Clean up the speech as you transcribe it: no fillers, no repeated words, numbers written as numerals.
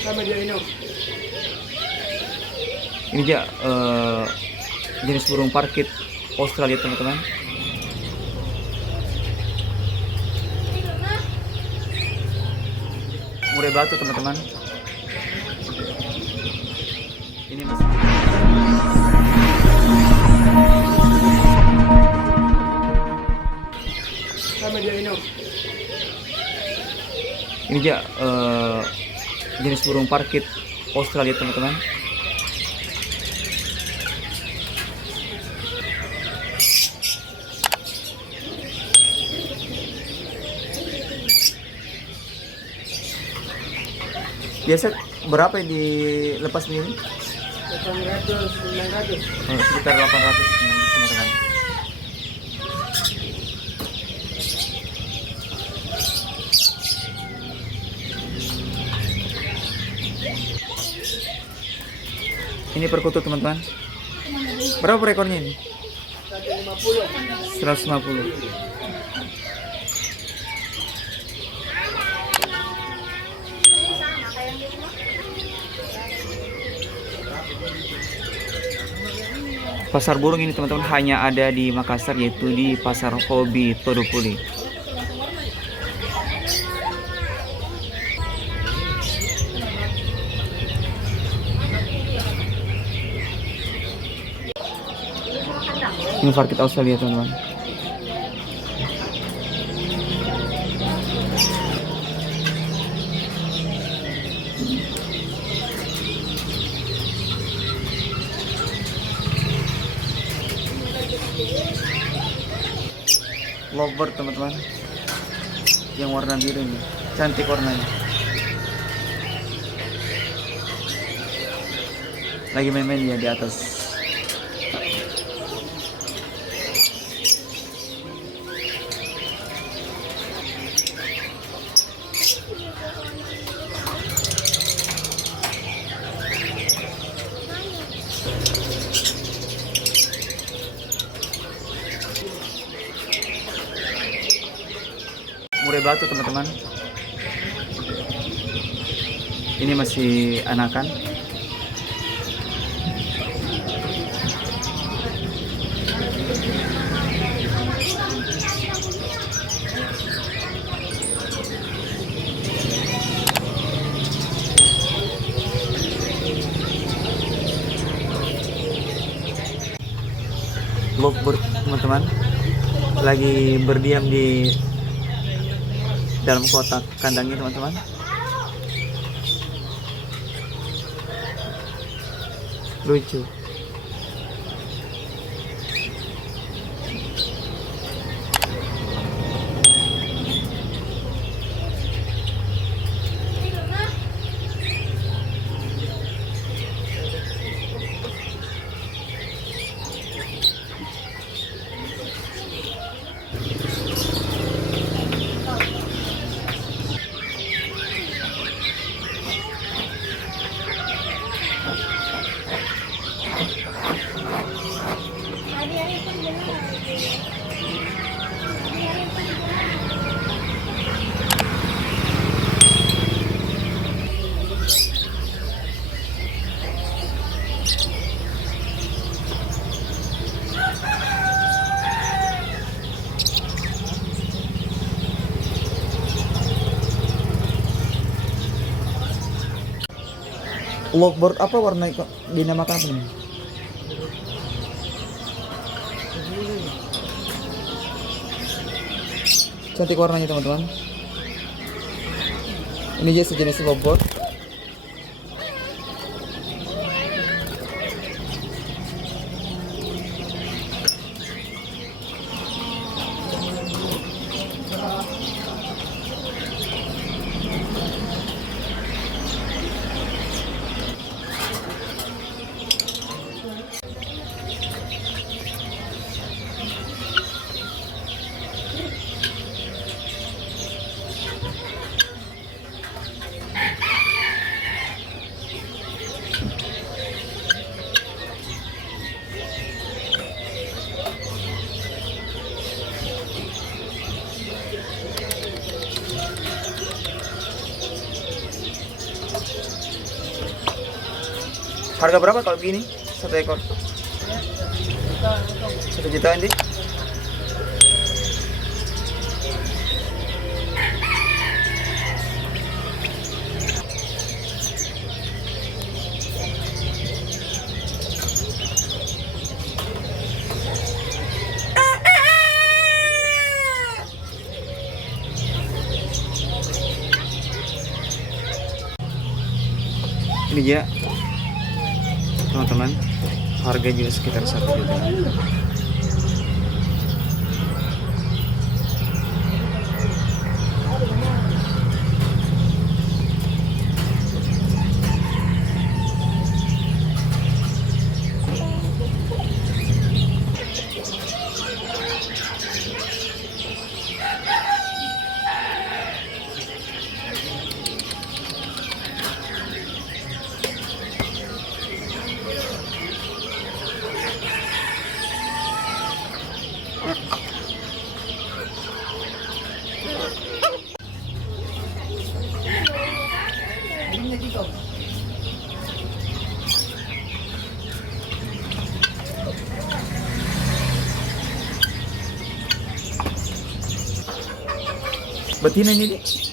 Sama dia minum. Ini dia jenis burung parkit Australia teman-teman. Murai batu teman-teman. Ini masih Sama dia minum. ini dia jenis burung parkit Australia teman-teman. Biasa berapa yang dilepas ini? 800, 900. Sekitar 800 teman-teman. Ini perkutut teman-teman. Berapa per ekornya ini? 150. 150. Pasar burung ini teman-teman hanya ada di Makassar, yaitu di Pasar Hobi Todopuli. Ini parkit Australia teman-teman. Lovebird teman-teman, yang warna biru ini, cantik warnanya. Lagi main-main dia di atas. Murai batu teman-teman. Ini masih anakan. Lovebird teman-teman lagi berdiam di dalam kotak kandangnya teman-teman. Lucu. Lovebird apa warna dinamakan apa nih? Cantik warnanya teman-teman. Ini dia sejenis lovebird. Harga berapa kalau begini? Satu ekor? 1 jutaan deh. Ini dia teman-teman, harga juga sekitar 1 juta. Betina ini deh.